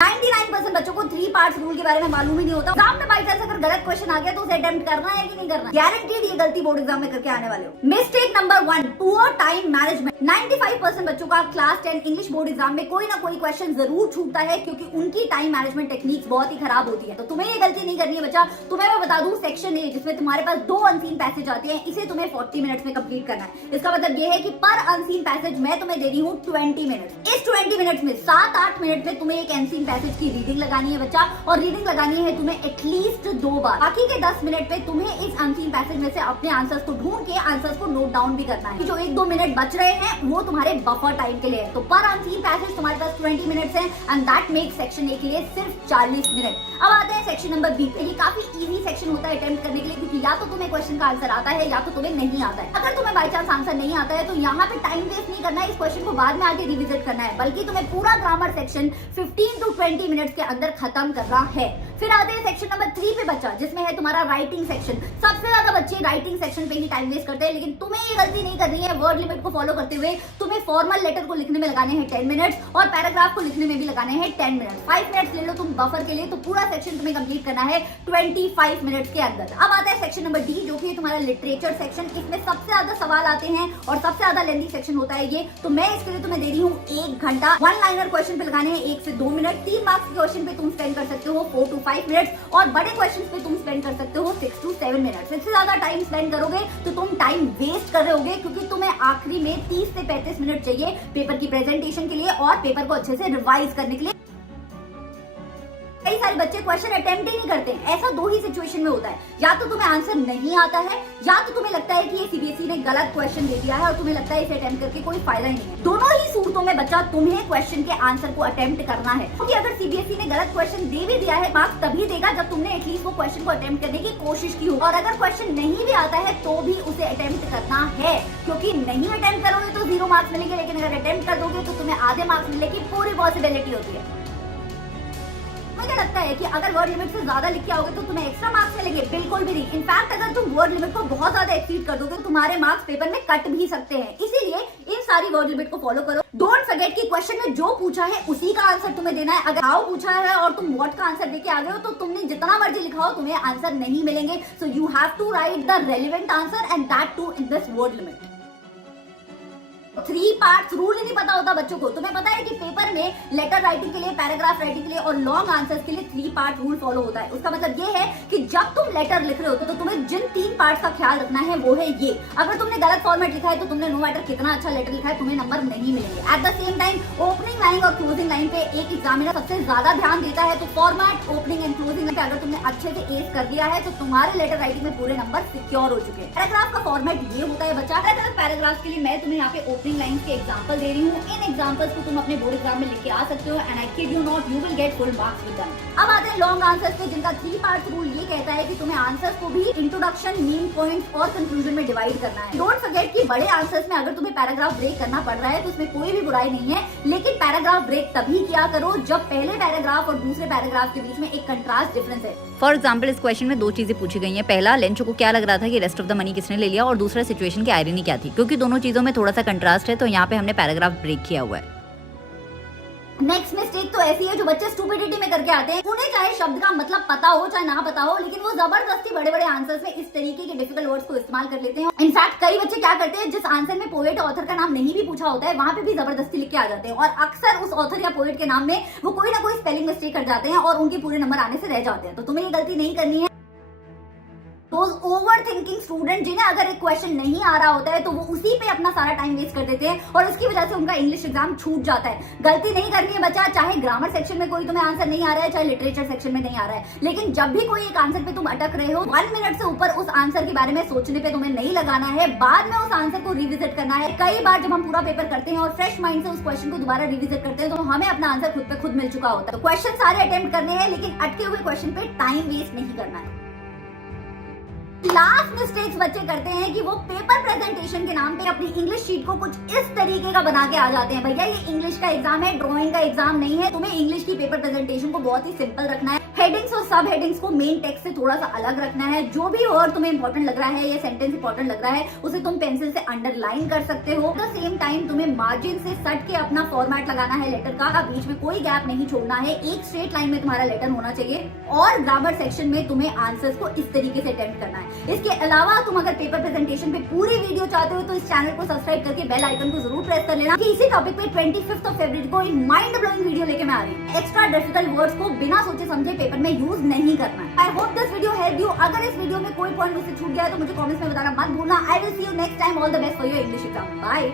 99% बच्चों को 3 parts rule के बारे में मालूम ही नहीं होता। एग्जाम में बाई चांस अगर गलत क्वेश्चन आ गया तो उसे अटेम्प्ट करना है कि नहीं करना, गारंटीड ये गलती बोर्ड एग्जाम में करके आने वाले हो। Mistake number 1, poor time management. 95% बच्चों का क्लास 10 इंग्लिश बोर्ड एग्जाम में कोई ना कोई क्वेश्चन जरूर छूटता है क्योंकि उनकी टाइम मैनेजमेंट टेक्निक्स बहुत ही खराब होती है। तो तुम्हें ये गलती नहीं करनी है बच्चा। तुम्हें मैं बता दूं, सेक्शन ए जिसमें तुम्हारे पास 2 अनसीन पैसेज आते हैं, इसे तुम्हें 40 मिनट्स में कंप्लीट करना है। इसका मतलब ये है कि पर अनसीन पैसेज मैं तुम्हें दे रही हूँ 20 मिनट्स। इस 20 मिनट्स में 7-8 मिनट में तुम्हें एक अनसीन पैसेज की रीडिंग लगानी है बच्चा, और रीडिंग लगानी है तुम्हें एटलीस्ट 2 बार। बाकी के 10 मिनट में तुम्हें इस अनसीन पैसेज में से अपने आंसर्स को ढूंढ के आंसर्स को नोट डाउन भी करना है। जो 1-2 मिनट बच रहे हैं वो तुम्हारे बफर टाइम के लिए है। तो पर अनसीन पैसेज तुम्हारे पास 20 मिनट्स है and that makes section A के लिए सिर्फ 40 मिनट। अब आते हैं सेक्शन नंबर बी पे। ये काफी इजी सेक्शन होता है अटेम्प्ट करने के लिए क्योंकि या तो तुम्हें क्वेश्चन का आंसर आता है या तो तुम्हें नहीं आता है। अगर तुम्हें बाई चांस आंसर नहीं आता है तो यहाँ पे टाइम वेस्ट नहीं करना है, इस क्वेश्चन को बाद में आके रिविजिट करना है, बल्कि तुम्हें पूरा ग्रामर सेक्शन 15 to 20 मिनट्स के अंदर खत्म करना है। फिर आते हैं सेक्शन नंबर 3 पे बच्चा, जिसमें है तुम्हारा राइटिंग सेक्शन। सबसे ज्यादा बच्चे राइटिंग सेक्शन पे ही टाइम वेस्ट करते हैं, लेकिन तुम्हें ये गलती नहीं करनी है। वर्ड लिमिट को फॉलो करते हुए तुम्हें फॉर्मल लेटर को लिखने में लगाने हैं 10 मिनट्स और पैराग्राफ को लिखने में भी लगाने हैं 10 मिनट्स। 5 मिनट्स ले लो तुम बफर के लिए, तो पूरा सेक्शन तुम्हें कंप्लीट करना है 25 मिनट्स के अंदर। अब आता है सेक्शन नंबर डी, जो कि तुम्हारा लिटरेचर सेक्शन। इसमें सबसे ज्यादा सवाल आते हैं और सबसे ज्यादा लेंथी सेक्शन होता है ये। तो मैं इसके लिए तुम्हें दे रही हूँ 1 घंटा। 1 लाइनर क्वेश्चन पे लगाने हैं 1 से 2 मिनट। 3 मार्क्स के क्वेश्चन पे तुम स्पेंड कर सकते हो 4 to 5 मिनट्स और बड़े क्वेश्चन पे तुम स्पेंड कर सकते हो 6 to 7 मिनट्स। इससे ज्यादा टाइम स्पेंड करोगे तो तुम टाइम वेस्ट कर रहे होगे, क्योंकि तुम्हें आखिरी में 30 से 35 मिनट चाहिए पेपर की प्रेजेंटेशन के लिए और पेपर को अच्छे से रिवाइज करने के लिए। कई सारे बच्चे क्वेश्चन अटेम्प्ट ही नहीं करते। ऐसा 2 ही सिचुएशन में होता है, या तो तुम्हें आंसर नहीं आता है या तो तुम्हें लगता है कि ये सीबीएसई ने गलत क्वेश्चन दे दिया है और तुम्हें लगता है इसे अटेम्प्ट करके कोई फायदा ही नहीं है। दोनों ही सूरतों में बच्चा तुम्हें क्वेश्चन के आंसर को अटेम्प्ट करना है, क्योंकि अगर सीबीएसई ने गलत क्वेश्चन दे भी दिया है, मार्क्स तभी देगा जब तुमने एटलीस्ट वो क्वेश्चन को अटेम्प्ट करने की कोशिश की हो। और अगर क्वेश्चन नहीं भी आता है तो भी उसे अटेम्प्ट करना है, क्योंकि नहीं अटेम्प्ट करोगे तो 0 मार्क्स मिलेंगे, लेकिन अगर अटेम्प्ट कर दोगे तो तुम्हें आधे मार्क्स मिलने की पूरी पॉसिबिलिटी होती है। मुझे लगता है कि अगर वर्ड लिमिट से ज्यादा लिख के आओगे तो तुम्हें एक्स्ट्रा मार्क्स मिलेंगे? बिल्कुल भी नहीं। इनफैक्ट अगर तुम वर्ड लिमिट को बहुत ज्यादा एक्सीड कर दोगे तो तुम्हारे मार्क्स पेपर में कट भी सकते हैं। इसीलिए इन सारी वर्ड लिमिट को फॉलो करो। डोंट फॉरगेट कि क्वेश्चन में जो पूछा है उसी का आंसर तुम्हें देना है। अगर हाउ पूछा है और तुम व्हाट का आंसर देके आ गए हो तो तुमने जितना मर्जी लिखा हो तुम्हें आंसर नहीं मिलेंगे। So you have to write the relevant answer and that too in this word limit. 3 parts rule ही नहीं पता होता बच्चों को। तुम्हें पता है कि पेपर में लेटर राइटिंग के लिए, पैराग्राफ राइटिंग के लिए और लॉन्ग आंसर्स के लिए 3 पार्ट रूल फॉलो होता है। उसका मतलब ये है कि जब तुम लेटर लिख रहे हो तो तुम्हें जिन 3 पार्ट्स का ख्याल रखना है वो है ये। अगर तुमने गलत फॉर्मेट लिखा है तो तुमने नो मैटर कितना अच्छा लेटर लिखा है तुम्हें नंबर नहीं मिलेंगे। At the same time opening line और क्लोजिंग लाइन पे एक एग्जामिनर सबसे ज्यादा ध्यान देता है। तो format, opening and closing line पे अगर तुमने अच्छे से एस कर दिया है तो तुम्हारे लेटर राइटिंग में पूरे नंबर सिक्योर हो चुके हैं। पैराग्राफ का फॉर्मेट ये होता है बच्चा। अलग-अलग पैराग्राफ के लिए मैं तुम्हें यहाँ पे ओपनिंग लाइन के एग्जाम्पल दे रही हूँ। इन एग्जांपल्स को तुम अपने बोर्ड एग्जाम में लिख के आ सकते हो and I kid you not, you will get full marks with them. अब आते हैं लॉन्ग आंसर्स पे, जिनका 3 पार्ट रूल ये कहता है कि तुम्हें आंसर्स को भी इंट्रोडक्शन, मेन पॉइंट्स और कंक्लूजन में डिवाइड करना है। डोंट फॉरगेट कि बड़े आंसर्स में अगर तुम्हें पैराग्राफ ब्रेक करना पड़ रहा है तो उसमें कोई भी बुराई नहीं है, लेकिन पैराग्राफ ब्रेक तभी किया करो जब पहले पैराग्राफ और दूसरे पैराग्राफ के बीच में एक कंट्रास्ट डिफरेंस है। फॉर एग्जाम्पल इस क्वेश्चन में 2 चीजें पूछी गई हैं। पहला, लेंचो को क्या लग रहा था कि रेस्ट ऑफ द मनी किसने ले लिया, और दूसरा, सिचुएशन की आयरनी क्या थी। क्योंकि दोनों चीजों में थोड़ा सा कंट्रास्ट है तो यहाँ पे हमने पैराग्राफ ब्रेक किया हुआ है। नेक्स्ट मिस्टेक तो ऐसी है जो बच्चे स्टूपिडिटी में करके आते हैं। उन्हें चाहे शब्द का मतलब पता हो चाहे ना पता हो, लेकिन वो जबरदस्ती बड़े बड़े आंसर्स में इस तरीके के डिफिकल्ट वर्ड्स को इस्तेमाल कर लेते हैं। इनफैक्ट कई बच्चे क्या करते हैं, जिस आंसर में पोएट ऑथर का नाम नहीं भी पूछा होता है वहां पे भी जबरदस्ती लिख के आ जाते हैं और अक्सर उस ऑथर या पोएट के नाम में वो कोई ना कोई स्पेलिंग मिस्टेक कर जाते हैं और उनके पूरे नंबर आने से रह जाते हैं। तो तुम्हें ये गलती नहीं करनी है। Those overthinking स्टूडेंट जिन्हें अगर एक क्वेश्चन नहीं आ रहा होता है तो वो उसी पे अपना सारा टाइम वेस्ट कर देते हैं और उसकी वजह से उनका इंग्लिश एग्जाम छूट जाता है। गलती नहीं करनी है बच्चा, चाहे ग्रामर सेक्शन में कोई तुम्हें आंसर नहीं आ रहा है, चाहे लिटरेचर सेक्शन में नहीं आ रहा है, लेकिन जब भी कोई एक आंसर पे तुम अटक रहे हो 1 मिनट से ऊपर उस आंसर के बारे में सोचने पे तुम्हें नहीं लगाना है। बाद में उस आंसर को रिविजिट करना है। कई बार जब हम पूरा पेपर करते हैं और फ्रेश माइंड से उस क्वेश्चन को दोबारा रिविजिट करते हैं तो हमें अपना आंसर खुद पे खुद मिल चुका होता है। तो क्वेश्चन सारे अटेम्प्ट करने हैं, लेकिन अटके हुए क्वेश्चन पे टाइम वेस्ट नहीं करना है। लास्ट मिस्टेक्स बच्चे करते हैं कि वो पेपर प्रेजेंटेशन के नाम पे अपनी इंग्लिश शीट को कुछ इस तरीके का बना के आ जाते हैं। भैया ये इंग्लिश का एग्जाम है, ड्राइंग का एग्जाम नहीं है। तुम्हें इंग्लिश की पेपर प्रेजेंटेशन को बहुत ही सिंपल रखना है। हेडिंग्स और सब हेडिंग्स को मेन टेक्स्ट से थोड़ा सा अलग रखना है। जो भी और तुम्हें इंपॉर्टेंट लग रहा है या सेंटेंस इंपॉर्टेंट लग रहा है उसे तुम पेंसिल से अंडरलाइन कर सकते हो। एट द सेम टाइम तुम्हें मार्जिन से सट के अपना फॉर्मेट लगाना है लेटर का, बीच में कोई गैप नहीं छोड़ना है, एक स्ट्रेट लाइन में तुम्हारा लेटर होना चाहिए। और ग्रामर सेक्शन में तुम्हें आंसर्स को इस तरीके से अटेम्प्ट करना है। इसके अलावा तुम अगर पेपर प्रेजेंटेशन पे पूरी वीडियो चाहते हो तो इस चैनल को सब्सक्राइब करके बेल आइकन को जरूर प्रेस कर लेना कि इसी टॉपिक पे 25 फरवरी को एक माइंड ब्लोइंग वीडियो लेके मैं आ रही हूँ। एक्स्ट्रा डिफिकल्ट वर्ड्स को बिना सोचे समझे पेपर में यूज नहीं करना है। I hope this video help you. अगर इस वीडियो में कोई पॉइंट मुझसे छूट गया है तो मुझे कमेंट्स में बताना मत भूलना। I will see you next time. All the best for your English exam. Bye.